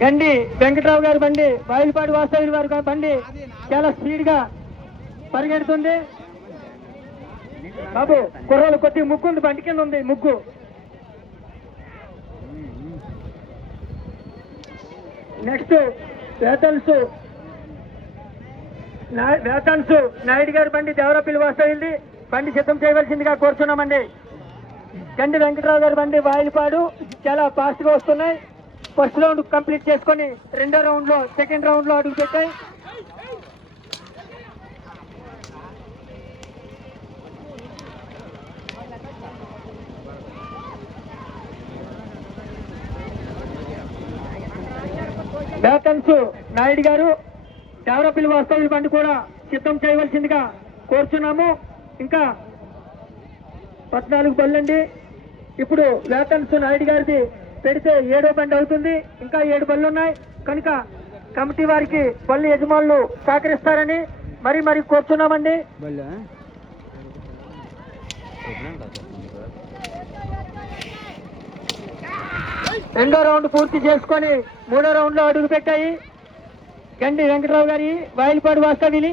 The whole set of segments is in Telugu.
గండి వెంకట్రావు గారి బండి, బయలుపాటి వాస్తవ్యులు వారి బండి చాలా స్పీడ్ గా పరిగెడుతుంది. బాబు కుర్రోలు కొద్ది ముగ్గు ఉంది, బండి కింద ఉంది ముగ్గు. నెక్స్ట్ వేతన్స్ నాయుడు గారి బండి దేవరపల్లి వాస్తవ్యులది బండి సిద్ధం చేయవలసిందిగా కోరుచున్నామండి. గండి వెంకట్రావు గారి బండి వాయిల్పాడు చాలా ఫాస్ట్ గా వస్తున్నాయి. ఫస్ట్ రౌండ్ కంప్లీట్ చేసుకొని సెకండ్ రౌండ్ లో అడుగు పెట్టాయి. వేతన్స్ నాయుడు గారు దేవరపల్లి వాస్తవ్యుల బండి కూడా సిద్ధం చేయవలసిందిగా కోరుచున్నాము. ఇంకా 14 బళ్ళండి. ఇప్పుడు వేతన్స్ నాయుడు గారిది పెడితే 7వ బండి అవుతుంది. ఇంకా 7 బళ్ళు ఉన్నాయి కనుక కమిటీ వారికి బళ్ళు యజమానులు సహకరిస్తారని మరి కోరుచున్నామండి. రెండో రౌండ్ పూర్తి చేసుకొని 3వ రౌండ్ లో అడుగు పెట్టాయి. గండి వెంకటరావు గారి వాయిల్పాడు వాస్తవ్యుని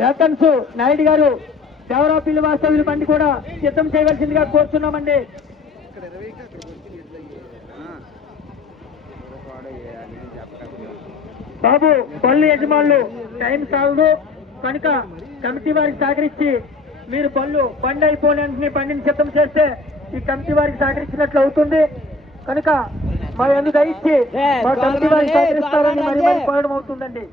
వేతన్స్ నాయుడు గారు దేవరాపల్లి వాస్తవ్యుల బండి కూడా సిద్ధం చేయవలసిందిగా కోరుచున్నామండి. బాబు బళ్ళు యజమానులు టైం సాగు కనుక కమిటీ వారికి సహకరించి మీరు బండి అయిపోయిన బండిని సిద్ధం చేస్తే ఈ కమిటీ వారికి సహకరించినట్లు అవుతుంది. కనుక మా ఎందుకు దయచి మా కమిటీ వారికి సహకరిస్తారని మరి కోరడం అవుతుందండి.